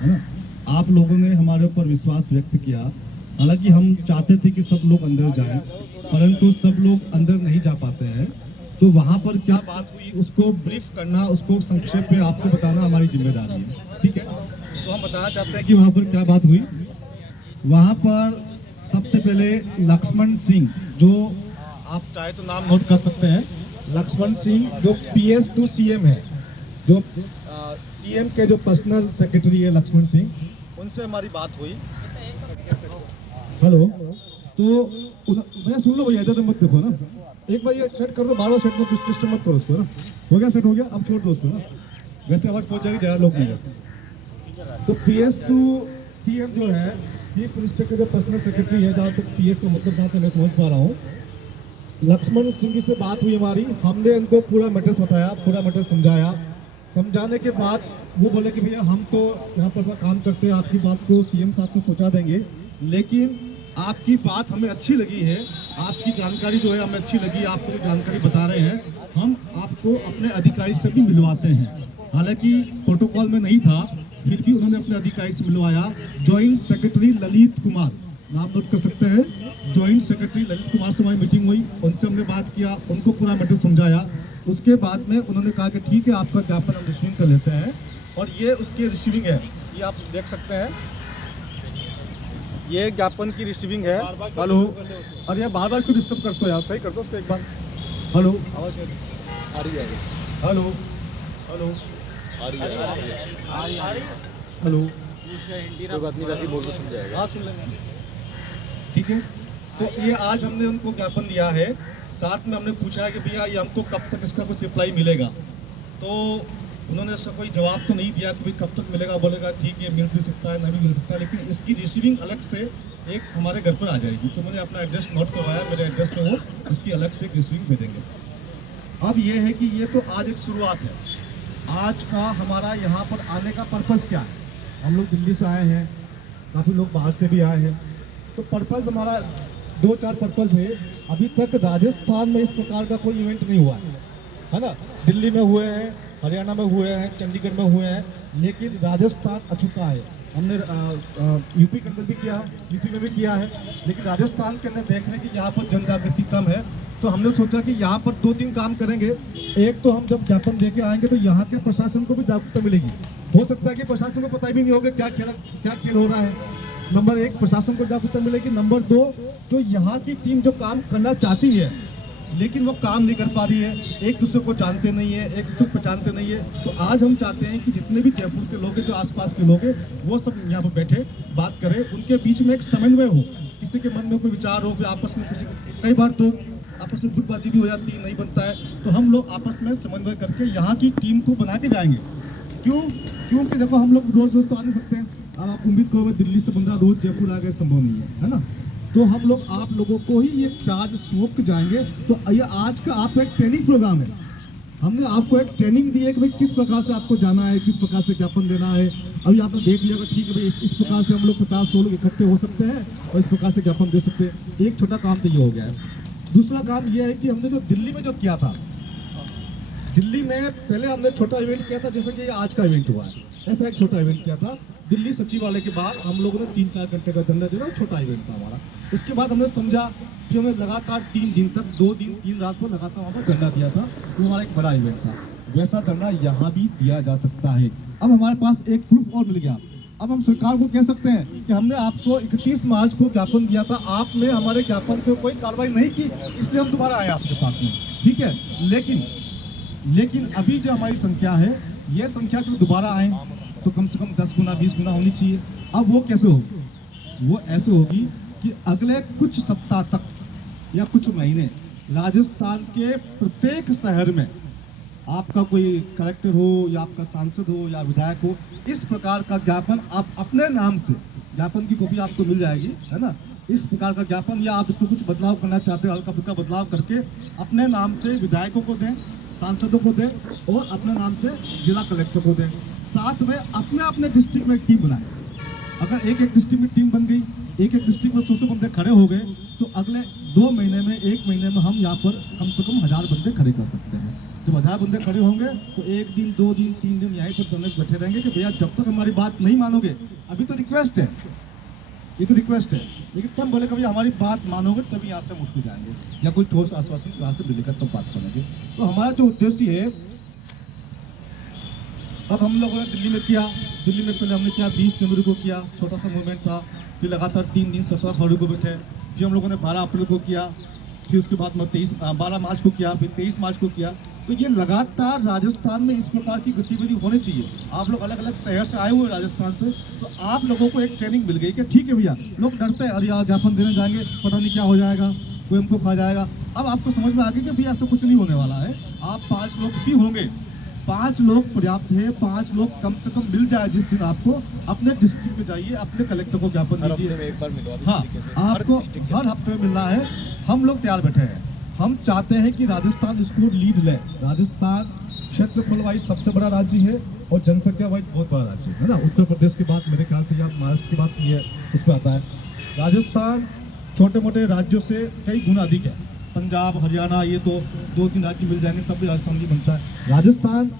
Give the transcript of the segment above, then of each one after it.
है ना। आप लोगों ने हमारे ऊपर विश्वास व्यक्त किया, हालांकि हम चाहते थे कि सब लोग अंदर जाएं, परंतु सब लोग अंदर नहीं जा पाते हैं। तो वहाँ पर क्या बात हुई उसको ब्रीफ करना, उसको संक्षेप में आपको बताना हमारी जिम्मेदारी है, ठीक है। तो हम बताना चाहते हैं कि वहाँ पर क्या बात हुई। वहाँ पर सबसे पहले लक्ष्मण सिंह, जो आप चाहे तो नाम नोट कर सकते हैं, लक्ष्मण सिंह जो PS टू CM है, जो CM के जो पर्सनल सेक्रेटरी है लक्ष्मण सिंह, उनसे हमारी बात हुई। हेलो, तो भैया सुन लो भैया, इधर मत देखो ना, एक बार ये सेट कर दो, बार बार सेट करो, डिस्टर्ब मत करो उसको ना। हो गया, सेट हो गया, अब छोड़ दो उसको ना, वैसे आवाज पहुंच जाएगी, ज़्यादा लोग नहीं रहते। तो PS टू CM जो है, चीफ मिनिस्टर के जो पर्सनल सेक्रेटरी है, जहाँ तक PS का मतलब जहाँ तक मैं समझ पा रहा हूँ, लक्ष्मण सिंह जी से बात हुई हमारी, हमने उनको पूरा मैटर बताया, पूरा मैटर समझाया। समझाने के बाद वो बोले कि भैया हम तो यहाँ पर काम करते हैं, आपकी बात को CM साहब को पहुँचा देंगे, लेकिन आपकी बात हमें अच्छी लगी है, आपकी जानकारी जो है हमें अच्छी लगी, आपको जो जानकारी बता रहे हैं, हम आपको अपने अधिकारी से भी मिलवाते हैं। हालांकि प्रोटोकॉल में नहीं था, फिर भी उन्होंने अपने अधिकारी से मिलवाया। ज्वाइंट सेक्रेटरी ललित कुमार, नाम नोट कर सकते हैं, ज्वाइंट सेक्रेटरी ललित कुमार से हमारी मीटिंग हुई, उनसे हमने बात किया, उनको पूरा मैटर समझाया। उसके बाद में उन्होंने कहा कि ठीक है, आपका ज्ञापन हम रिसीविंग कर लेते हैं, और ये उसकी रिसीविंग है, ये आप देख सकते हैं, ये ज्ञापन की रिसीविंग है। हेलो, और ये बार बार क्यों डिस्टर्ब करते हो यार, सही कर दो उसको एक बार। हेलो, आवाज आ रही है, हेलो हेलो, आ रही है, हेलो, कोई बात नहीं, वैसे ही बोल तो सुन जाएगा, हाँ सुन लेंगे, ठीक है। तो ये आज हमने उनको ज्ञापन दिया है, साथ में हमने पूछा है कि भैया ये हमको कब तक इसका कुछ रिप्लाई मिलेगा, तो उन्होंने इसका कोई जवाब तो नहीं दिया कि भाई कब तक मिलेगा। बोलेगा ठीक है, मिल भी सकता है, नहीं भी मिल सकता है, लेकिन इसकी रिसीविंग अलग से एक हमारे घर पर आ जाएगी। तो मैंने अपना एड्रेस नोट करवाया, मेरे एड्रेस पे वो इसकी अलग से एक रिसीविंग भेजेंगे। अब ये है कि ये तो आज एक शुरुआत है, आज का हमारा यहाँ पर आने का पर्पज़ क्या है। हम लोग दिल्ली से आए हैं, काफ़ी लोग बाहर से भी आए हैं, तो पर्पज़ हमारा 2-4 पर्पज़ है। अभी तक राजस्थान में इस प्रकार का कोई इवेंट नहीं हुआ है ना। दिल्ली में हुए हैं, हरियाणा में हुए हैं, चंडीगढ़ में हुए हैं, लेकिन राजस्थान अछूता है। हमने यूपी के अंदर भी किया है, यूपी में भी किया है, लेकिन राजस्थान के अंदर देख रहे हैं कि यहाँ पर जन जागृति कम है। तो हमने सोचा कि यहाँ पर 2-3 काम करेंगे। एक तो हम जब ज्ञापन देके आएंगे तो यहाँ के प्रशासन को भी जागरूकता मिलेगी। हो सकता है कि प्रशासन को पता भी नहीं होगा क्या खेल हो रहा है। नंबर 1 प्रशासन को जागरूकता मिलेगी। नंबर 2 जो यहाँ की टीम जो काम करना चाहती है लेकिन वो काम नहीं कर पा रही है, एक दूसरे को जानते नहीं है, एक दूसरे को पहचानते नहीं है। तो आज हम चाहते हैं कि जितने भी जयपुर के लोग हैं, जो आसपास के लोग हैं, वो सब यहाँ पर बैठे बात करें, उनके बीच में एक समन्वय हो। किसी के मन में कोई विचार हो, फिर आपस में किसी, कई बार तो आपस में गुटबाजी भी हो जाती है, नहीं बनता है, तो हम लोग आपस में समन्वय करके यहाँ की टीम को बना के जाएंगे। क्योंकि देखो हम लोग रोज रोज तो आ नहीं सकते हैं। अब आप उम्मीद करोगे दिल्ली से बंदा रोज जयपुर आ गए, संभव नहीं है ना। तो हम लोग आप लोगों को ही ये चार्ज सौंप के जाएंगे। तो ये आज का आपका एक ट्रेनिंग प्रोग्राम है। हमने आपको एक ट्रेनिंग दी है कि भाई किस प्रकार से आपको जाना है, किस प्रकार से ज्ञापन देना है। अभी आपने देख लिया ठीक है भाई, इस प्रकार से हम लोग 50-100 लोग इकट्ठे हो सकते हैं और इस प्रकार से ज्ञापन दे सकते हैं। एक छोटा काम तो ये हो गया है। दूसरा काम ये है कि हमने जो दिल्ली में जो किया था, दिल्ली में पहले हमने छोटा इवेंट किया था, जैसे कि आज का इवेंट हुआ है, ऐसा एक छोटा इवेंट किया था दिल्ली सचिवालय के बाहर। हम लोगों ने 3-4 घंटे का धरना देना, छोटा इवेंट था हमारा। उसके बाद हमने समझा कि हमें लगातार 3 दिन तक, 2 दिन 3 रात पर लगातार वहाँ पर धरना दिया था, वो हमारा एक बड़ा इवेंट था। वैसा धरना यहाँ भी दिया जा सकता है। अब हमारे पास एक प्रूफ और मिल गया। अब हम सरकार को कह सकते हैं कि हमने आपको 31 मार्च को ज्ञापन दिया था, आपने हमारे ज्ञापन पर कोई कार्रवाई नहीं की, इसलिए हम दोबारा आए आपके पास में, ठीक है। लेकिन अभी जो हमारी संख्या है, ये संख्या जो दोबारा आए तो कम से कम 10 गुना 20 गुना होनी चाहिए। अब वो कैसे होगी? वो ऐसे होगी कि अगले कुछ सप्ताह तक या कुछ महीने राजस्थान के प्रत्येक शहर में आपका कोई कलेक्टर हो या आपका सांसद हो या विधायक हो, इस प्रकार का ज्ञापन आप अपने नाम से, ज्ञापन की कॉपी आपको मिल जाएगी, है ना। इस प्रकार का ज्ञापन, या आप इसमें कुछ बदलाव करना चाहते हो, हल्का फुल्का बदलाव करके अपने नाम से विधायकों को दें, सांसदों को दें और अपने नाम से जिला कलेक्टर को दें। साथ में अपने अपने डिस्ट्रिक्ट में एक टीम बनाएं। अगर एक डिस्ट्रिक्ट में टीम बन गई, एक डिस्ट्रिक्ट में 100 बंदे खड़े हो गए, तो अगले 2 महीने में, 1 महीने में हम यहाँ पर कम से कम 1000 बंदे खड़े कर सकते हैं। जब 1000 बंदे खड़े होंगे तो 1 दिन 2 दिन 3 दिन यहीं पर धरने बैठे रहेंगे कि भैया जब तक हमारी बात नहीं मानोगे, अभी तो रिक्वेस्ट है, ये तो रिक्वेस्ट है, लेकिन तब बोले कभी हमारी बात मानोगे तभी यहाँ से हम उठ के जाएंगे या कोई ठोस आश्वासन यहाँ से मिलेगा तब बात करेंगे। तो हमारा जो उद्देश्य है, अब हम लोगों ने दिल्ली में किया, दिल्ली में पहले हमने किया 20 जनवरी को किया, छोटा सा मूवमेंट था, फिर लगातार 3 दिन 17 फरवरी को बैठे, फिर हम लोगों ने 12 अप्रैल को किया, फिर उसके बाद में 12 मार्च को किया, फिर 23 मार्च को किया। तो ये लगातार राजस्थान में इस प्रकार की गतिविधि होनी चाहिए। आप लोग अलग अलग शहर से आए हुए राजस्थान से, तो आप लोगों को एक ट्रेनिंग मिल गई कि ठीक है भैया, लोग डरते हैं, अरे यार ज्ञापन देने जाएंगे पता नहीं क्या हो जाएगा, कोई हमको खा जाएगा। अब आपको समझ में आ गया कि भैया ऐसा कुछ नहीं होने वाला है, आप 5 लोग भी होंगे, 5 लोग पर्याप्त है, 5 लोग कम से कम मिल जाए। जिस दिन आपको अपने डिस्ट्रिक्ट में जाइए, अपने कलेक्टर को ज्ञापन दीजिए, एक बार मिलो, हाँ आपको हर हफ्ते में मिलना है। हम लोग तैयार बैठे हैं, हम चाहते हैं कि राजस्थान इसको लीड ले। राजस्थान क्षेत्रफल वाइज सबसे बड़ा राज्य है और जनसंख्या वाइज बहुत बड़ा राज्य है ना। उत्तर प्रदेश की बात मेरे ख्याल से या महाराष्ट्र की बात की है, उस पर आता है। राजस्थान छोटे मोटे राज्यों से कई गुना अधिक है। पंजाब हरियाणा ये तो 2-3 राज्य मिल जाएंगे तब भी राजस्थान भी बनता है। राजस्थान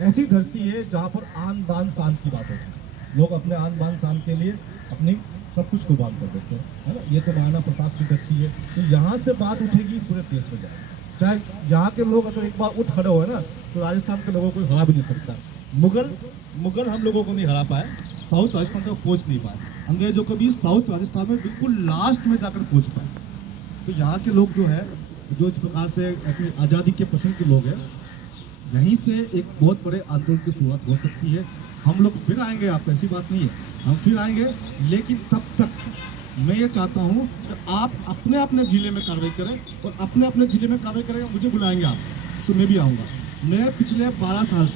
ऐसी धरती है जहाँ पर आन बान शान की बात होती है, लोग अपने आन बान शान के लिए अपनी सब कुछ कुर्बान कर देते हैं, है ना। ये तो महाराणा प्रताप की धरती है, तो यहाँ से बात उठेगी पूरे देश में जाएगी। चाहे यहाँ के लोग अगर एक बार उठ खड़े हुए ना तो राजस्थान के लोगों को हरा भी नहीं सकता। मुगल हम लोगों को नहीं हरा पाए, साउथ राजस्थान तक पहुँच नहीं पाए, अंग्रेजों को भी साउथ राजस्थान में बिल्कुल लास्ट में जाकर पहुँच पाए। तो यहाँ के लोग जो है, जो इस प्रकार से अपनी आज़ादी के पसंद के लोग हैं, यहीं से एक बहुत बड़े आंदोलन की शुरुआत हो सकती है। हम लोग फिर आएंगे, आप ऐसी बात नहीं है, हम फिर आएंगे, लेकिन तब तक मैं ये चाहता हूँ कि आप अपने अपने ज़िले में कार्रवाई करें और अपने अपने ज़िले में कार्रवाई करेंगे। मुझे बुलाएंगे आप तो मैं भी आऊँगा। मैं पिछले 12 साल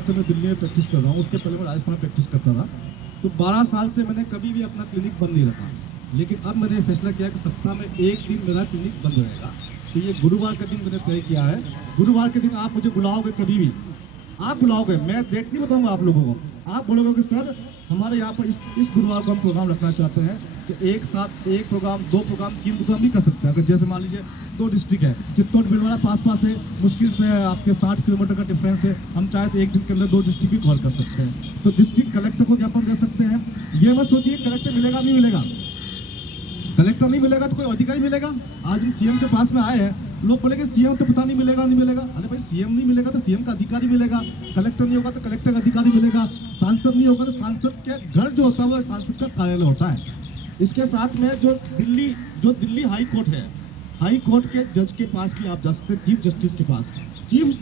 से मैं दिल्ली में प्रैक्टिस कर रहा हूँ, उसके पहले मैं राजस्थान में प्रैक्टिस करता था। तो 12 साल से मैंने कभी भी अपना क्लिनिक बंद नहीं रखा, लेकिन अब मैंने फैसला किया कि सप्ताह में 1 दिन मेरा क्लिनिक बंद रहेगा। तो ये गुरुवार का दिन मैंने तय किया है। गुरुवार के दिन आप मुझे बुलाओगे, कभी भी आप बुलाओगे, मैं डेट नहीं बताऊंगा आप लोगों को, आप बोलोगे कि सर हमारे यहाँ पर इस गुरुवार को हम प्रोग्राम रखना चाहते हैं, तो एक साथ 1 प्रोग्राम 2 प्रोग्राम 3 प्रोग्राम भी कर सकते हैं। अगर जैसे मान लीजिए 2 डिस्ट्रिक्ट है, चित्तौड़ भीलवाड़ा पास है, मुश्किल से आपके 60 किलोमीटर का डिफरेंस है, हम चाहे तो एक दिन के अंदर 2 डिस्ट्रिक्ट भी कवर कर सकते हैं। तो डिस्ट्रिक्ट कलेक्टर को ज्ञापन दे सकते हैं। ये मत सोचिए कलेक्टर मिलेगा नहीं मिलेगा, कलेक्टर नहीं मिलेगा तो कोई अधिकारी मिलेगा। आज हम सीएम के पास में आए हैं, लोग बोलेंगे सीएम तो पता नहीं मिलेगा नहीं मिलेगा। अरे भाई सीएम नहीं मिलेगा तो सीएम का अधिकारी मिलेगा, कलेक्टर नहीं होगा तो कलेक्टर का अधिकारी मिलेगा, सांसद नहीं होगा तो सांसद के घर जो होता है वो सांसद का कार्यालय होता है। इसके साथ में जो दिल्ली हाई कोर्ट है, हाई कोर्ट के जज के पास भी आप जा सकते हैं, चीफ जस्टिस के पास। चीफ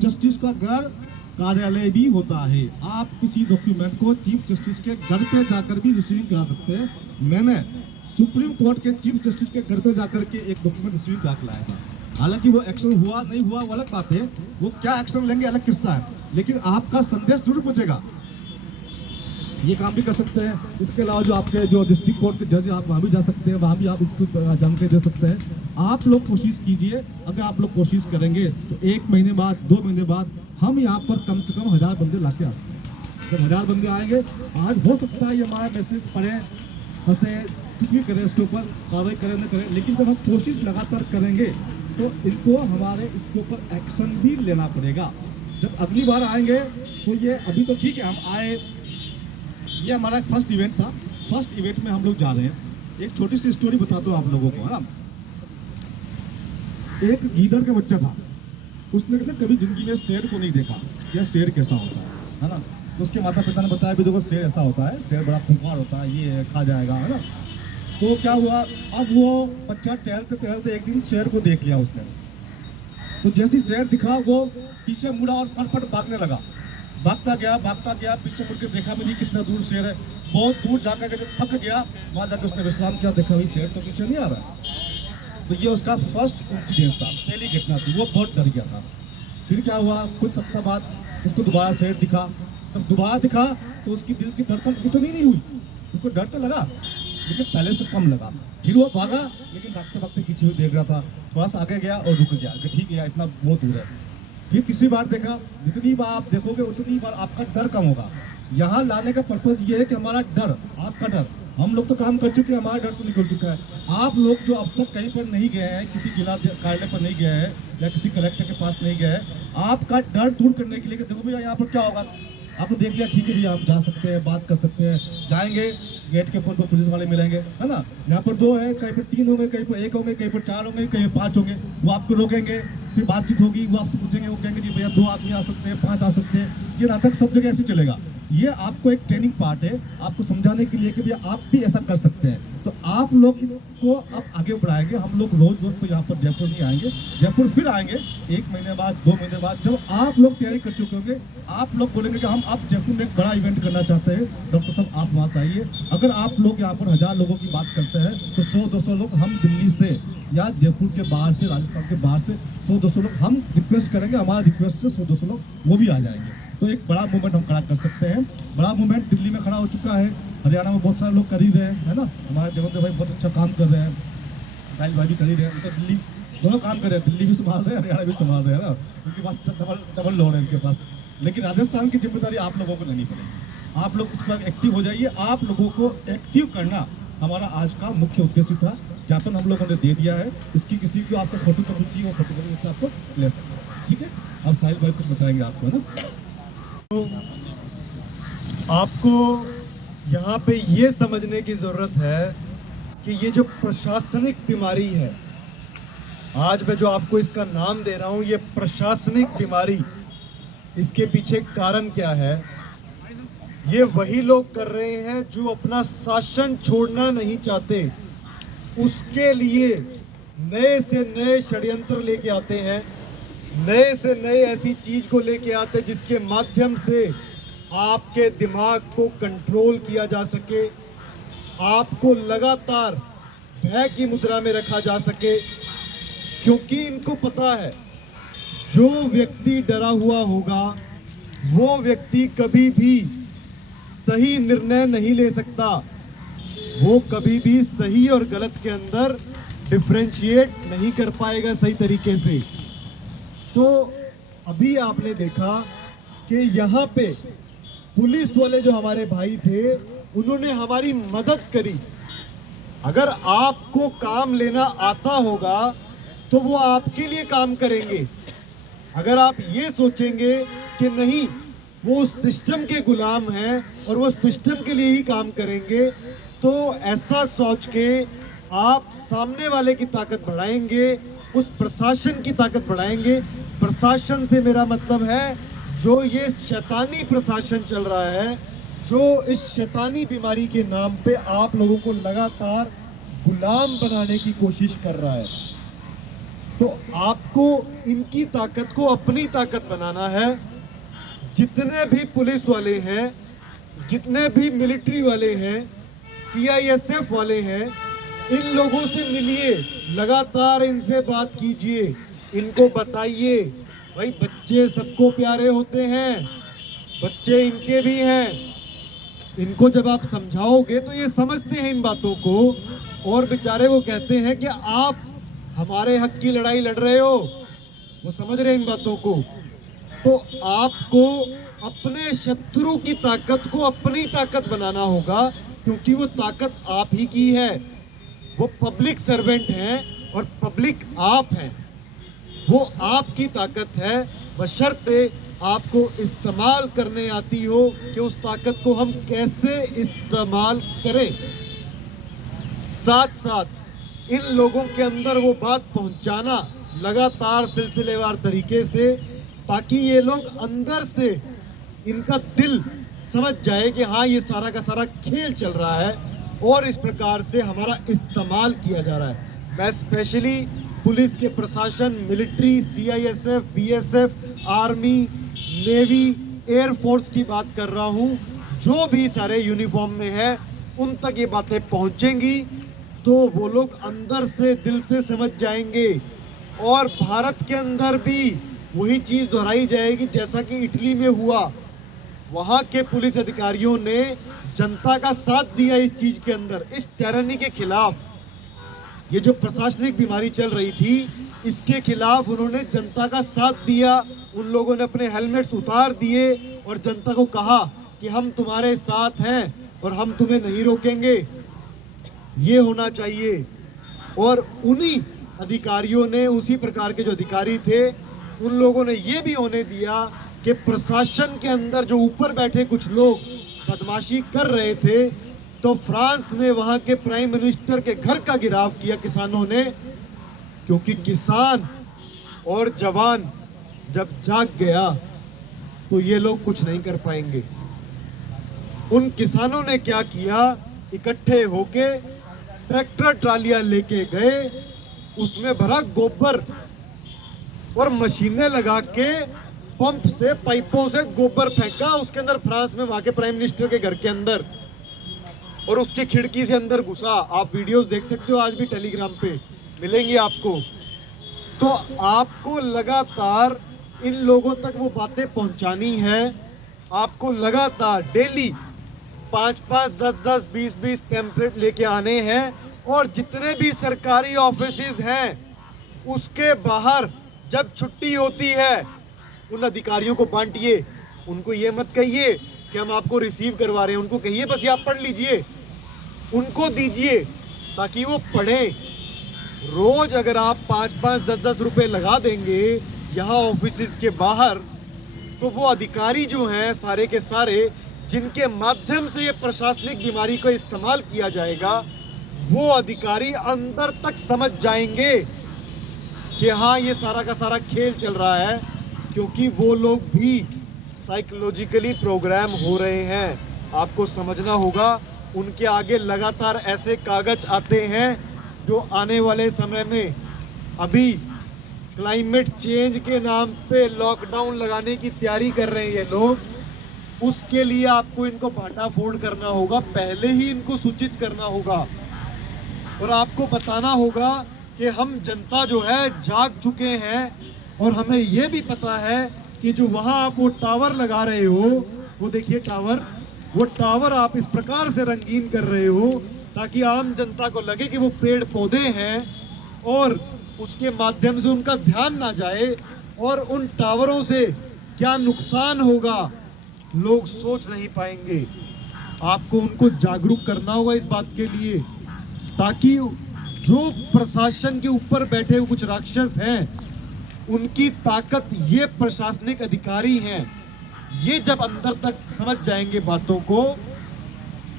जस्टिस का घर कार्यालय भी होता है। आप किसी डॉक्यूमेंट को चीफ जस्टिस के घर पे जाकर भी रिसीविंग करा सकते हैं। मैंने सुप्रीम कोर्ट के चीफ जस्टिस के घर पे जाकर के एक डॉक्यूमेंट रिसीविंग करा के लाया था। हालांकि वो एक्शन हुआ नहीं हुआ वो अलग बात है, वो क्या एक्शन लेंगे अलग किस्सा है, लेकिन आपका संदेश जरूर पहुंचेगा। ये काम भी कर सकते हैं। इसके अलावा जो आपके जो डिस्ट्रिक्ट कोर्ट के जज, आप वहाँ भी जा सकते हैं, वहाँ भी आप इसको जानकारी दे सकते हैं। आप लोग कोशिश कीजिए, अगर आप लोग कोशिश करेंगे तो 1 महीने बाद 2 महीने बाद हम यहाँ पर कम से कम 1000 बंदे ला के आ सकते हैं। जब 1000 बंदे आएंगे, आज हो सकता है ये हमारा मैसेज पढ़े हंसे कुछ भी करें, इसके ऊपर कार्रवाई करें न करें, लेकिन जब हम कोशिश लगातार करेंगे तो इनको हमारे इसके ऊपर एक्शन भी लेना पड़ेगा। जब अगली बार आएंगे तो ये अभी तो ठीक है हम आए, ये हमारा फर्स्ट इवेंट था। फर्स्ट इवेंट में हम लोग जा रहे हैं। एक छोटी सी स्टोरी बताता हूँ आप लोगों को, है ना। एक गीदड़ का बच्चा था, उसने कभी जिंदगी में शेर को नहीं देखा, या शेर कैसा होता है ना। तो उसके माता पिता ने बताया भी देखो शेर ऐसा होता है, शेर बड़ा खूंखार होता है, ये खा जाएगा, है ना। तो क्या हुआ, अब वो बच्चा टहलते टहलते एक दिन शेर को देख लिया उसने। तो जैसी शेर दिखा वो पीछे मुड़ा और सरपट भागने लगा। भागता गया, पीछे मुड़ के देखा भी नहीं कितना दूर शेर है। बहुत दूर जाकर के जब थक गया, वहाँ जाकर उसने विश्राम किया, देखा भाई शेर तो पीछे नहीं आ रहा। तो ये उसका फर्स्ट इंसिडेंस था, पहली घटना थी, वो बहुत डर गया था। फिर क्या हुआ, कुछ सप्ताह बाद उसको दोबारा शेर दिखा। जब दोबारा दिखा तो उसकी दिल की धड़कन इतनी नहीं हुई, उसको डर तो लगा लेकिन पहले से कम लगा। फिर वो भागा, लेकिन भागते भागते पीछे देख रहा था, थोड़ा सा आगे गया और रुक गया कि ठीक है इतना बहुत दूर है। फिर तीसरी बार देखा, जितनी बार आप देखोगे उतनी बार आपका डर कम होगा। यहाँ लाने का पर्पज़ ये है कि हमारा डर, आपका डर हम लोग तो काम कर चुके हैं, हमारा डर तो निकल चुका है। आप लोग जो अब तक कहीं पर नहीं गए हैं, किसी जिला कार्यालय पर नहीं गए हैं या किसी कलेक्टर के पास नहीं गए हैं, आपका डर दूर करने के लिए कि देखो भैया यहाँ पर क्या होगा, आपने देख लिया, ठीक है भैया, आप जा सकते हैं, बात कर सकते हैं, जाएंगे गेट के ऊपर 2 पुलिस वाले मिलेंगे, है ना, यहाँ पर 2 है, कहीं पर 3 होंगे, कहीं पर 1 होंगे, कहीं पर 4 होंगे, कहीं पर 5 होंगे, वो आपको रोकेंगे, फिर बातचीत होगी, वो आपसे पूछेंगे, वो कहेंगे जी भैया 2 आदमी आ सकते हैं, 5 आ सकते हैं। ये नाटक सब जगह ऐसे चलेगा। ये आपको एक ट्रेनिंग पार्ट है, आपको समझाने के लिए कि भैया आप भी ऐसा कर सकते हैं। तो आप लोग इसको अब आगे बढ़ाएंगे। हम लोग रोज रोज तो यहाँ पर जयपुर नहीं आएंगे, जयपुर फिर आएंगे 1 महीने बाद, 2 महीने बाद, जब आप लोग तैयारी कर चुके होंगे, आप लोग बोलेंगे कि हम अब जयपुर में एक बड़ा इवेंट करना चाहते हैं, डॉक्टर साहब आप वहाँ से आइए। अगर आप लोग यहाँ पर 1000 लोगों की बात करते हैं तो 100-200 लोग हम दिल्ली से या जयपुर के बाहर से, राजस्थान के बाहर से 100-200 लोग हम रिक्वेस्ट करेंगे, हमारा रिक्वेस्ट से 100-200 लोग वो भी आ जाएंगे। तो एक बड़ा मूवमेंट हम खड़ा कर सकते हैं। बड़ा मूवमेंट दिल्ली में खड़ा हो चुका है, हरियाणा में बहुत सारे लोग कर ही रहे हैं, है ना, हमारे देवेंद्र भाई बहुत अच्छा काम कर रहे हैं, साहिल भाई भी कर ही रहे हैं, उनका दिल्ली दोनों काम कर रहे हैं, दिल्ली भी संभाल रहे हैं, हरियाणा भी संभाल रहे हैं ना, उनके पास डबल लोड है उनके पास। लेकिन राजस्थान की जिम्मेदारी आप लोगों को लेनी पड़ेगी। आप लोग इस पर एक्टिव हो जाइए। आप लोगों को एक्टिव करना हमारा आज का मुख्य उद्देश्य था। ज्ञापन हम लोगों ने दे दिया है, इसकी किसी को आपको फोटो कॉपी चाहिए, वो फोटो कॉपी से आपको ले सकते हैं, ठीक है। अब साहिल भाई कुछ बताएंगे आपको, है ना। तो आपको यहाँ पे ये समझने की ज़रूरत है कि ये जो प्रशासनिक बीमारी है, आज मैं जो आपको इसका नाम दे रहा हूँ, ये प्रशासनिक बीमारी, इसके पीछे कारण क्या है? ये वही लोग कर रहे हैं जो अपना शासन छोड़ना नहीं चाहते, उसके लिए नए से नए षड्यंत्र लेके आते हैं, नए से नए ऐसी चीज को लेके आते हैं जिसके माध्यम से आपके दिमाग को कंट्रोल किया जा सके, आपको लगातार भय की मुद्रा में रखा जा सके। क्योंकि इनको पता है जो व्यक्ति डरा हुआ होगा वो व्यक्ति कभी भी सही निर्णय नहीं ले सकता, वो कभी भी सही और गलत के अंदर डिफरेंशिएट नहीं कर पाएगा सही तरीके से। तो अभी आपने देखा कि यहाँ पे पुलिस वाले जो हमारे भाई थे उन्होंने हमारी मदद करी। अगर आपको काम लेना आता होगा तो वो आपके लिए काम करेंगे। अगर आप ये सोचेंगे कि नहीं वो सिस्टम के गुलाम हैं और वो सिस्टम के लिए ही काम करेंगे, तो ऐसा सोच के आप सामने वाले की ताकत बढ़ाएंगे, उस प्रशासन की ताकत बढ़ाएंगे। प्रशासन से मेरा मतलब है जो ये शैतानी प्रशासन चल रहा है, जो इस शैतानी बीमारी के नाम पे आप लोगों को लगातार गुलाम बनाने की कोशिश कर रहा है। तो आपको इनकी ताकत को अपनी ताकत बनाना है। जितने भी पुलिस वाले हैं, जितने भी मिलिट्री वाले हैं, CISF वाले हैं, इन लोगों से मिलिए, लगातार इनसे बात कीजिए, इनको बताइए भाई बच्चे सबको प्यारे होते हैं, बच्चे इनके भी हैं। इनको जब आप समझाओगे तो ये समझते हैं इन बातों को, और बेचारे वो कहते हैं कि आप हमारे हक की लड़ाई लड़ रहे हो, वो समझ रहे हैं इन बातों को। तो आपको अपने शत्रु की ताकत को अपनी ताकत बनाना होगा, क्योंकि वो ताकत आप ही की है। वो पब्लिक सर्वेंट हैं और पब्लिक आप हैं, वो आपकी ताकत है, बशर्ते आपको इस्तेमाल करने आती हो कि उस ताकत को हम कैसे इस्तेमाल करें। साथ साथ इन लोगों के अंदर वो बात पहुंचाना लगातार सिलसिलेवार तरीके से, ताकि ये लोग अंदर से इनका दिल समझ जाए कि हाँ ये सारा का सारा खेल चल रहा है और इस प्रकार से हमारा इस्तेमाल किया जा रहा है। मैं स्पेशली पुलिस के प्रशासन, military, CISF, BSF, army, navy, air force की बात कर रहा हूँ। जो भी सारे यूनिफॉर्म में है उन तक ये बातें पहुँचेंगी तो वो लोग अंदर से दिल से समझ जाएंगे, और भारत के अंदर भी वही चीज़ दोहराई जाएगी जैसा कि इटली में हुआ। वहाँ के पुलिस अधिकारियों ने जनता का साथ दिया इस चीज़ के अंदर, इस टायरनी के खिलाफ। ये जो प्रशासनिक बीमारी चल रही थी इसके खिलाफ उन्होंने जनता का साथ दिया। उन लोगों ने अपने हेलमेट्स उतार दिए और जनता को कहा कि हम तुम्हारे साथ हैं और हम तुम्हें नहीं रोकेंगे। ये होना चाहिए। और उन्हीं अधिकारियों ने, उसी प्रकार के जो अधिकारी थे, उन लोगों ने ये भी होने दिया कि प्रशासन के अंदर जो ऊपर बैठे कुछ लोग बदमाशी कर रहे थे, तो फ्रांस में वहां के प्राइम मिनिस्टर के घर का घेराव किया किसानों ने, क्योंकि किसान और जवान जब जाग गया तो ये लोग कुछ नहीं कर पाएंगे। उन किसानों ने क्या किया, इकट्ठे होके ट्रैक्टर ट्रालियां लेके गए, उसमें भरा गोबर और मशीनें लगा के पंप से, पाइपों से गोबर फेंका उसके अंदर, फ्रांस में वहां के प्राइम मिनिस्टर के घर के अंदर, और उसकी खिड़की से अंदर घुसा। आप वीडियोस देख सकते हो, आज भी टेलीग्राम पे मिलेंगी आपको। तो आपको लगातार इन लोगों तक वो बातें पहुंचानी है। आपको लगातार डेली 5-5, 10-10, 20-20 पैम्पलेट लेके आने हैं, और जितने भी सरकारी ऑफिसेज हैं उसके बाहर जब छुट्टी होती है उन अधिकारियों को बांटिए। उनको ये मत कहिए कि हम आपको रिसीव करवा रहे हैं, उनको कहिए बस ये आप पढ़ लीजिए, उनको दीजिए ताकि वो पढ़ें। रोज अगर आप 5-5, 10-10 रुपए लगा देंगे यहाँ ऑफिसेज के बाहर, तो वो अधिकारी जो हैं सारे के सारे, जिनके माध्यम से ये प्रशासनिक बीमारी को इस्तेमाल किया जाएगा, वो अधिकारी अंदर तक समझ जाएंगे कि हाँ ये सारा का सारा खेल चल रहा है, क्योंकि वो लोग भी साइकोलॉजिकली प्रोग्राम हो रहे हैं। आपको समझना होगा, उनके आगे लगातार ऐसे कागज आते हैं जो आने वाले समय में, अभी क्लाइमेट चेंज के नाम पे लॉकडाउन लगाने की तैयारी कर रहे हैं ये लोग, उसके लिए आपको इनको भाटाफोड़ करना होगा, पहले ही इनको सूचित करना होगा, और आपको बताना होगा कि हम जनता जो है जाग चुके हैं, और हमें ये भी पता है कि जो वहाँ आप वो टावर लगा रहे हो, वो देखिए टावर, वो टावर आप इस प्रकार से रंगीन कर रहे हो ताकि आम जनता को लगे कि वो पेड़ पौधे हैं, और उसके माध्यम से उनका ध्यान ना जाए, और उन टावरों से क्या नुकसान होगा लोग सोच नहीं पाएंगे। आपको उनको जागरूक करना होगा इस बात के लिए, ताकि जो प्रशासन के ऊपर बैठे हुए कुछ राक्षस हैं, उनकी ताकत ये प्रशासनिक अधिकारी हैं, ये जब अंदर तक समझ जाएंगे बातों को,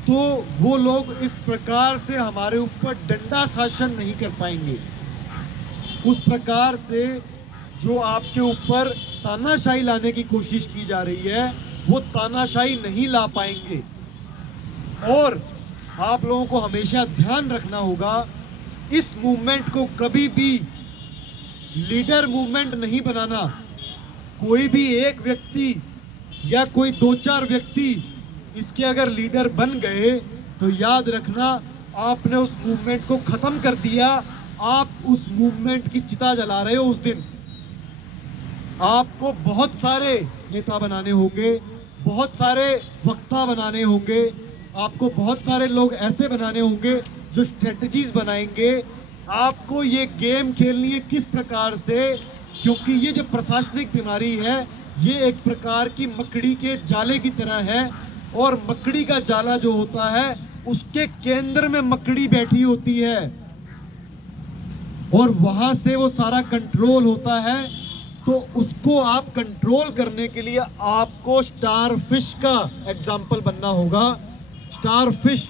तो वो लोग इस प्रकार से हमारे ऊपर डंडा शासन नहीं कर पाएंगे। उस प्रकार से जो आपके ऊपर तानाशाही लाने की कोशिश की जा रही है, वो तानाशाही नहीं ला पाएंगे। और आप लोगों को हमेशा ध्यान रखना होगा, इस मूवमेंट को कभी भी लीडर मूवमेंट नहीं बनाना। कोई भी एक व्यक्ति या कोई 2-4 व्यक्ति इसके अगर लीडर बन गए, तो याद रखना आपने उस मूवमेंट को खत्म कर दिया। आप उस मूवमेंट की चिता जला रहे हो। उस दिन आपको बहुत सारे नेता बनाने होंगे, बहुत सारे वक्ता बनाने होंगे, आपको बहुत सारे लोग ऐसे बनाने होंगे जो स्ट्रेटजीज बनाएंगे। आपको ये गेम खेलनी है किस प्रकार से, क्योंकि ये जो प्रशासनिक बीमारी है, ये एक प्रकार की मकड़ी के जाले की तरह है, और मकड़ी का जाला जो होता है उसके केंद्र में मकड़ी बैठी होती है, और वहां से वो सारा कंट्रोल होता है। तो उसको आप कंट्रोल करने के लिए आपको स्टार फिश का एग्जाम्पल बनना होगा। स्टार फिश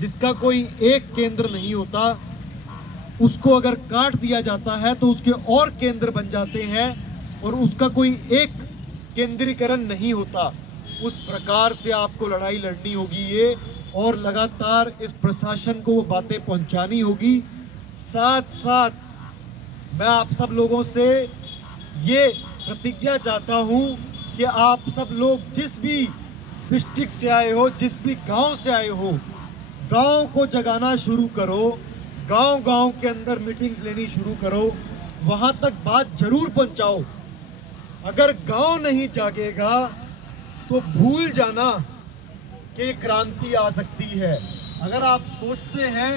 जिसका कोई एक केंद्र नहीं होता, उसको अगर काट दिया जाता है तो उसके और केंद्र बन जाते हैं, और उसका कोई एक केंद्रीकरण नहीं होता। उस प्रकार से आपको लड़ाई लड़नी होगी ये, और लगातार इस प्रशासन को वो बातें पहुंचानी होगी। साथ साथ मैं आप सब लोगों से ये प्रतिज्ञा चाहता हूं कि आप सब लोग जिस भी डिस्ट्रिक्ट से आए हो, जिस भी गांव से आए हो, गांव को जगाना शुरू करो। गांव-गांव के अंदर मीटिंग्स लेनी शुरू करो, वहां तक बात जरूर पहुंचाओ। अगर गांव नहीं जागेगा तो भूल जाना कि क्रांति आ सकती है। अगर आप सोचते हैं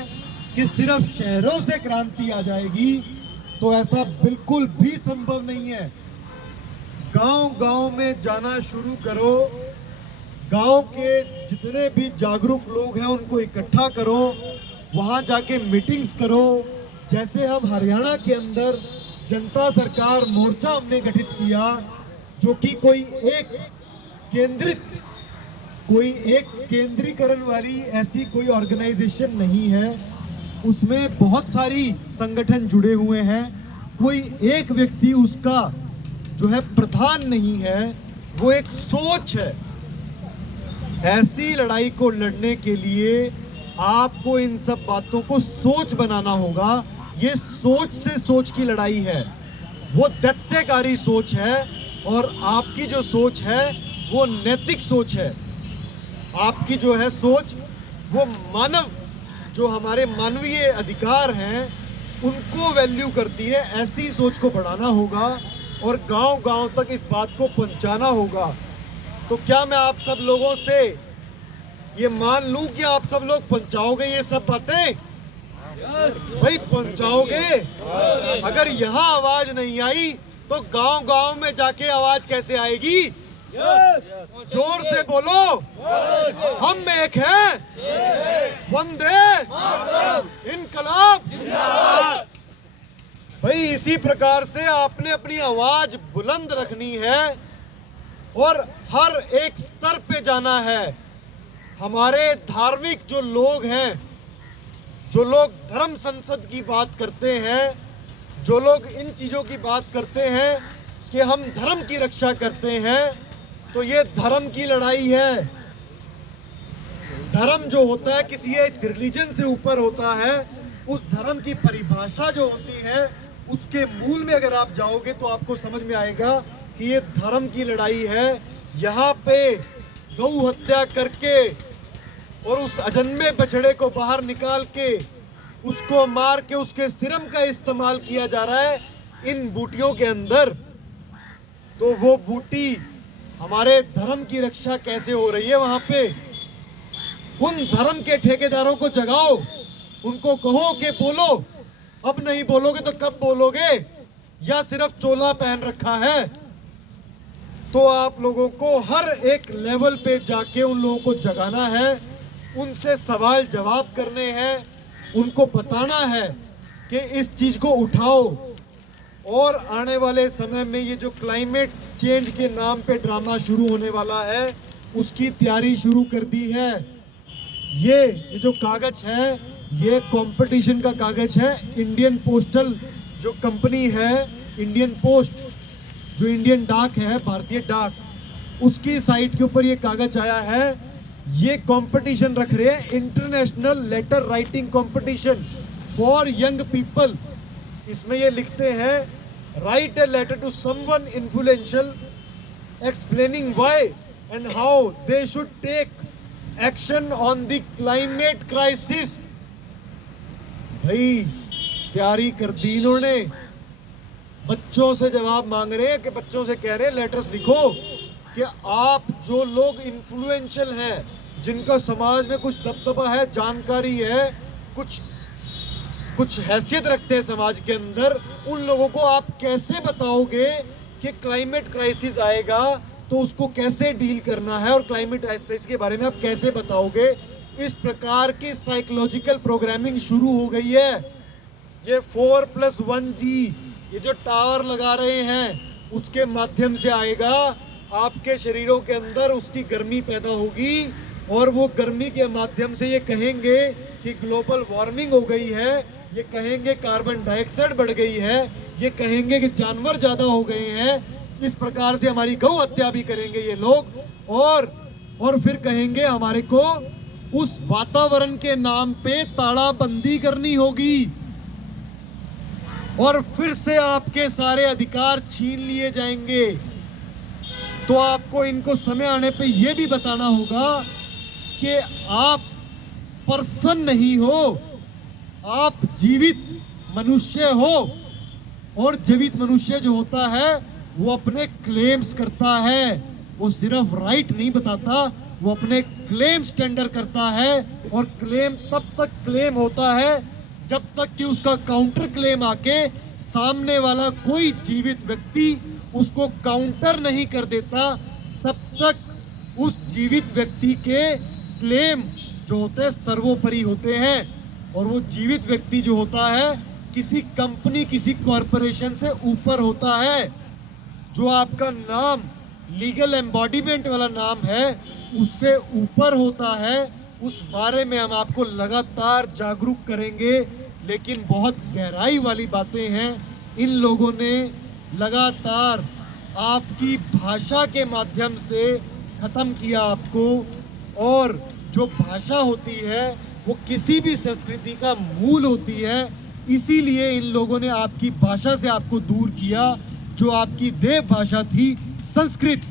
कि सिर्फ शहरों से क्रांति आ जाएगी, तो ऐसा बिल्कुल भी संभव नहीं है। गांव-गांव में जाना शुरू करो, गांव के जितने भी जागरूक लोग हैं उनको इकट्ठा करो, वहाँ जाके मीटिंग्स करो। जैसे हम हरियाणा के अंदर जनता सरकार मोर्चा हमने गठित किया, जो कि कोई एक केंद्रीकरण वाली ऐसी कोई ऑर्गेनाइजेशन नहीं है। उसमें बहुत सारी संगठन जुड़े हुए हैं, कोई एक व्यक्ति उसका जो है प्रधान नहीं है, वो एक सोच है। ऐसी लड़ाई को लड़ने के लिए आपको इन सब बातों को सोच बनाना होगा। ये सोच से सोच की लड़ाई है, वो दैत्यकारी सोच है, और आपकी जो सोच है वो नैतिक सोच है। आपकी जो है सोच वो मानव, जो हमारे मानवीय अधिकार हैं उनको वैल्यू करती है। ऐसी सोच को बढ़ाना होगा और गांव-गांव तक इस बात को पहुंचाना होगा। तो क्या मैं आप सब लोगों से ये मान लूं कि आप सब लोग पहुंचाओगे ये सब बातें? भाई पहुंचाओगे? अगर यहाँ आवाज नहीं आई तो गांव-गांव में जाके आवाज कैसे आएगी? जोर से बोलो, हम एक हैं, वंदे इनकलाब जिंदाबाद। भाई इसी प्रकार से आपने अपनी आवाज बुलंद रखनी है और हर एक स्तर पे जाना है। हमारे धार्मिक जो लोग हैं, जो लोग धर्म संसद की बात करते हैं, जो लोग इन चीजों की बात करते हैं कि हम धर्म की रक्षा करते हैं, तो ये धर्म की लड़ाई है। धर्म जो होता है किसी एक रिलीजन से ऊपर होता है। उस धर्म की परिभाषा जो होती है उसके मूल में अगर आप जाओगे तो आपको समझ में आएगा कि ये धर्म की लड़ाई है। यहाँ पे गौ हत्या करके और उस अजन्मे बछड़े को बाहर निकाल के उसको मार के उसके सिरम का इस्तेमाल किया जा रहा है इन बूटियों के अंदर। तो वो बूटी हमारे धर्म की रक्षा कैसे हो रही है वहां पे? उन धर्म के ठेकेदारों को जगाओ, उनको कहो कि बोलो। अब नहीं बोलोगे तो कब बोलोगे? या सिर्फ चोला पहन रखा है? तो आप लोगों को हर एक लेवल पे जाके उन लोगों को जगाना है, उनसे सवाल जवाब करने हैं, उनको बताना है कि इस चीज को उठाओ। और आने वाले समय में ये जो क्लाइमेट चेंज के नाम पे ड्रामा शुरू होने वाला है उसकी तैयारी शुरू कर दी है। ये जो कागज है ये कंपटीशन का कागज है। इंडियन पोस्टल जो कंपनी है, इंडियन पोस्ट, जो इंडियन डाक है, भारतीय डाक, उसकी साइट के ऊपर ये कागज आया है। ये कंपटीशन रख रहे हैं, international letter writing competition for young people. इसमें ये लिखते हैं, write a letter to someone influential explaining why and how they should take action on the climate crisis. भाई तैयारी कर दी इन्होंने। बच्चों से जवाब मांग रहे हैं, कि बच्चों से कह रहे हैं लेटर्स लिखो कि आप जो लोग इन्फ्लुएंशियल हैं, जिनका समाज में कुछ दबदबा है, जानकारी है, कुछ हैसियत रखते हैं समाज के अंदर, उन लोगों को आप कैसे बताओगे कि क्लाइमेट क्राइसिस आएगा तो उसको कैसे डील करना है, और क्लाइमेट क्राइसिस के बारे में आप कैसे बताओगे? इस प्रकार की साइकोलॉजिकल प्रोग्रामिंग शुरू हो गई है। ये 4+1G, ये जो टावर लगा रहे हैं उसके माध्यम से आएगा। आपके शरीरों के अंदर उसकी गर्मी पैदा होगी और वो गर्मी के माध्यम से ये कहेंगे कि ग्लोबल वार्मिंग हो गई है, ये कहेंगे कार्बन डाइऑक्साइड बढ़ गई है, ये कहेंगे कि जानवर ज्यादा हो गए हैं। इस प्रकार से हमारी गौ हत्या भी करेंगे ये लोग, और फिर कहेंगे हमारे को उस वातावरण के नाम पे ताड़ाबंदी करनी होगी, और फिर से आपके सारे अधिकार छीन लिए जाएंगे। तो आपको इनको समय आने पे ये भी बताना होगा कि आप पर्सन नहीं हो, आप जीवित मनुष्य हो, और जीवित मनुष्य जो होता है वो अपने क्लेम्स करता है। वो सिर्फ राइट नहीं बताता, वो अपने क्लेम्स टेंडर करता है। और क्लेम तब तक क्लेम होता है जब तक कि उसका काउंटर क्लेम आके सामने वाला कोई जीवित व्यक्ति उसको काउंटर नहीं कर देता, तब तक उस जीवित व्यक्ति के क्लेम जो होते हैं सर्वोपरि होते हैं। और वो जीवित व्यक्ति जो होता है किसी कंपनी, किसी कॉरपोरेशन से ऊपर होता है। जो आपका नाम लीगल एम्बॉडीमेंट वाला नाम है उससे ऊपर होता है। उस बारे में हम आपको लगातार जागरूक करेंगे, लेकिन बहुत गहराई वाली बातें हैं। इन लोगों ने लगातार आपकी भाषा के माध्यम से खत्म किया आपको, और जो भाषा होती है वो किसी भी संस्कृति का मूल होती है। इसीलिए इन लोगों ने आपकी भाषा से आपको दूर किया। जो आपकी देव भाषा थी संस्कृत,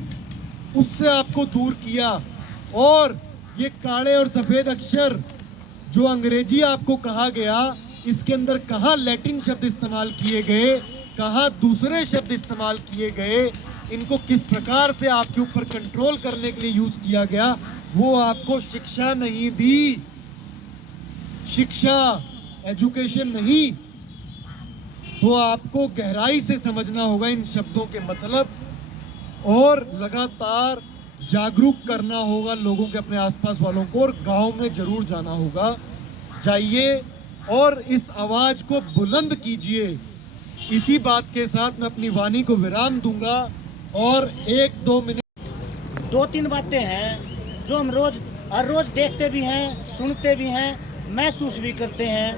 उससे आपको दूर किया। और ये काले और सफेद अक्षर जो अंग्रेजी आपको कहा गया, इसके अंदर कहाँ लैटिन शब्द इस्तेमाल किए गए, कहाँ दूसरे शब्द इस्तेमाल किए गए, इनको किस प्रकार से आपके ऊपर कंट्रोल करने के लिए यूज किया गया, वो आपको शिक्षा नहीं दी। शिक्षा, एजुकेशन नहीं। तो आपको गहराई से समझना होगा इन शब्दों के मतलब, और लगातार जागरूक करना होगा लोगों के, अपने आसपास वालों को, और गांव में जरूर जाना होगा। जाइए और इस आवाज को बुलंद कीजिए। इसी बात के साथ मैं अपनी वाणी को विराम दूंगा और 1-2 मिनट। 2-3 बातें हैं जो हम हर रोज देखते भी हैं, सुनते भी हैं, महसूस भी करते हैं,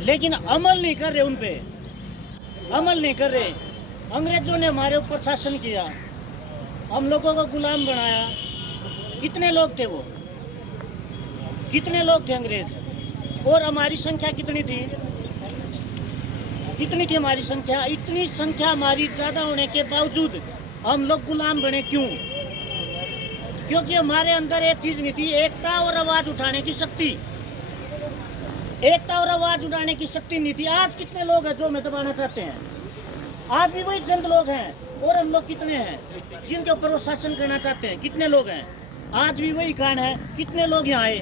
लेकिन अमल नहीं कर रहे, उन पे अमल नहीं कर रहे। अंग्रेजों ने हमारे ऊपर शासन किया, हम लोगों को गुलाम बनाया। कितने लोग थे वो, कितने लोग थे अंग्रेज, और हमारी संख्या कितनी थी, कितनी थी हमारी संख्या। इतनी संख्या हमारी ज्यादा होने के बावजूद हम लोग गुलाम बने। क्यों? क्योंकि हमारे अंदर एक चीज नहीं थी, एकता और आवाज उठाने की शक्ति। एकता और आवाज उठाने की शक्ति नहीं थी। आज कितने लोग हैं जो हमें दबाना चाहते हैं? आज भी वही चंद लोग हैं, और हम लोग कितने हैं जिनके ऊपर वो शासन करना चाहते हैं? कितने लोग हैं? आज भी वही कांड है। कितने लोग यहाँ आए,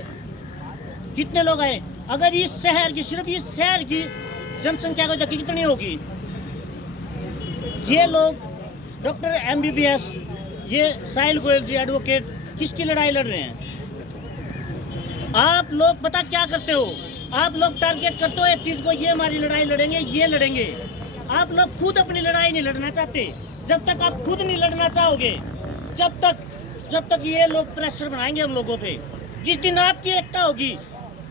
कितने लोग आए? अगर इस शहर की, सिर्फ इस शहर की जनसंख्या को देखिए कितनी होगी। ये लोग डॉक्टर MBBS, ये साहिल गोयल जी एडवोकेट, किसकी लड़ाई लड़ रहे हैं? आप लोग पता क्या करते हो? आप लोग टारगेट करते हो एक चीज को, ये हमारी लड़ाई लड़ेंगे, ये लड़ेंगे। आप लोग खुद अपनी लड़ाई नहीं लड़ना चाहते। जब तक आप खुद नहीं लड़ना चाहोगे, जब तक ये लोग प्रेशर बनाएंगे हम लोगों पे। जिस दिन आपकी एकता होगी,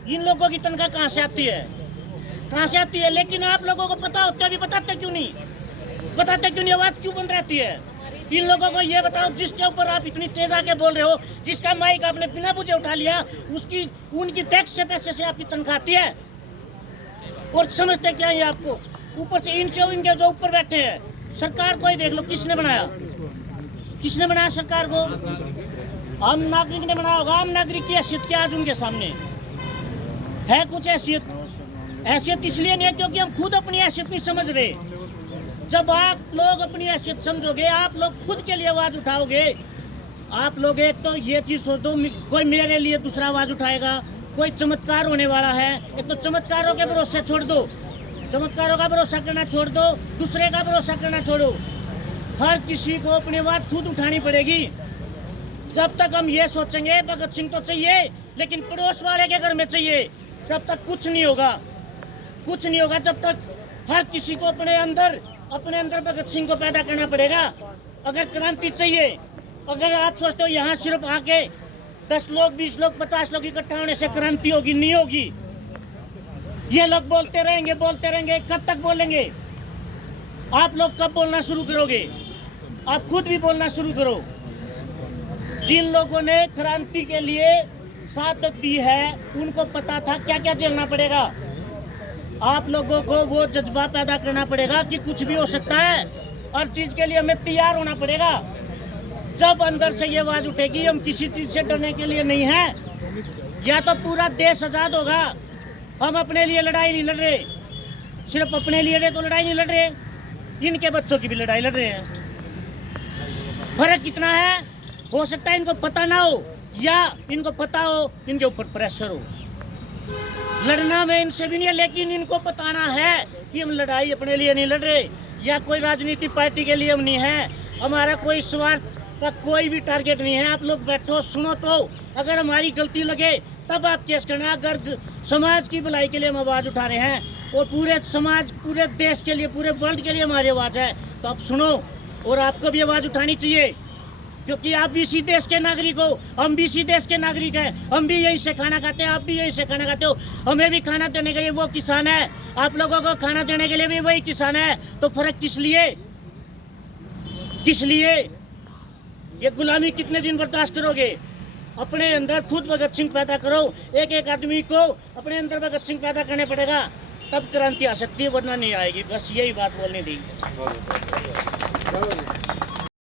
इन लोगों की तनख्वाह कहाँ से आती है, कहाँ से आती है? लेकिन आप लोगों को पता होता है, अभी बताते क्यों नहीं? बताते क्यों नहीं? आवाज क्यों बंद रहती है? इन लोगों को ये बताओ, जिसके ऊपर आप इतनी तेज आके बोल रहे हो, जिसका माइक आपने बिना बुझे उठा लिया, उनकी टैक्स से पैसे से आपकी तनख्वाह आती है। और समझते क्या है आपको? ऊपर से इनके जो ऊपर बैठे हैं, सरकार को ही देख लो, किसने बनाया? किसने बनाया सरकार को? आम नागरिक ने बनाया होगा। आम नागरिक की हैसियत क्या आज उनके सामने है? कुछ हैसियत? हैसियत इसलिए नहीं है क्योंकि हम खुद अपनी हैसियत नहीं समझ रहे। जब आप लोग अपनी हैसियत समझोगे, आप लोग खुद के लिए आवाज उठाओगे। आप लोग एक तो ये चीज सोच दो, कोई मेरे लिए दूसरा आवाज उठाएगा, कोई चमत्कार होने वाला है। एक तो चमत्कारों के भरोसे छोड़ दो, चमत्कारों का भरोसा करना छोड़ दो, दूसरे का भरोसा करना छोड़ो। हर किसी को अपनी आवाज खुद उठानी पड़ेगी। जब तक हम ये सोचेंगे भगत सिंह तो चाहिए, लेकिन पड़ोस वाले के घर में चाहिए, तब तक कुछ नहीं होगा, कुछ नहीं होगा। जब तक हर किसी को अपने अंदर भगत सिंह को पैदा करना पड़ेगा। अगर क्रांति चाहिए, अगर आप सोचते हो यहाँ सिर्फ आके 10 लोग, 20 लोग, 50 लोग इकट्ठा होने से क्रांति होगी, नहीं होगी। ये लोग बोलते रहेंगे, कब तक बोलेंगे? आप लोग कब बोलना शुरू करोगे? आप खुद भी बोलना शुरू करो। जिन लोगों ने क्रांति के लिए साथ दी है, उनको पता था क्या क्या झेलना पड़ेगा। आप लोगों को वो जज्बा पैदा करना पड़ेगा कि कुछ भी हो सकता है, हर चीज के लिए हमें तैयार होना पड़ेगा। जब अंदर से ये आवाज उठेगी, हम किसी चीज से डरने के लिए नहीं है। या तो पूरा देश आजाद होगा। हम अपने लिए लड़ाई नहीं लड़ रहे, सिर्फ अपने लिए तो लड़ाई नहीं लड़ रहे, इनके बच्चों की भी लड़ाई लड़ रहे हैं। फर्क कितना है? हो सकता है इनको पता ना हो, या इनको पता हो, इनके ऊपर प्रेशर हो। लड़ना में इनसे भी नहीं है, लेकिन इनको बताना है कि हम लड़ाई अपने लिए नहीं लड़ रहे, या कोई राजनीतिक पार्टी के लिए हम नहीं है। हमारा कोई स्वार्थ का कोई भी टारगेट नहीं है। आप लोग बैठो, सुनो, तो अगर हमारी गलती लगे तब आप केस करना। अगर समाज की भलाई के लिए हम आवाज़ उठा रहे हैं और पूरे समाज, पूरे देश के लिए, पूरे वर्ल्ड के लिए हमारी आवाज़ है, तो आप सुनो और आपको भी आवाज़ उठानी चाहिए, क्योंकि आप भी इसी देश के नागरिक हो, हम भी इसी देश के नागरिक हैं। हम भी यही से खाना खाते हैं, आप भी यही से खाना खाते हो। हमें भी खाना देने के लिए वो किसान है, आप लोगों को खाना देने के लिए भी वही किसान है। तो फर्क किस लिए? किस लिए? ये गुलामी कितने दिन बर्दाश्त करोगे? अपने अंदर खुद भगत सिंह पैदा करो। एक एक आदमी को अपने अंदर भगत सिंह पैदा करने पड़ेगा, तब क्रांति आ सकती है, वरना नहीं आएगी। बस यही बात बोलनी थी।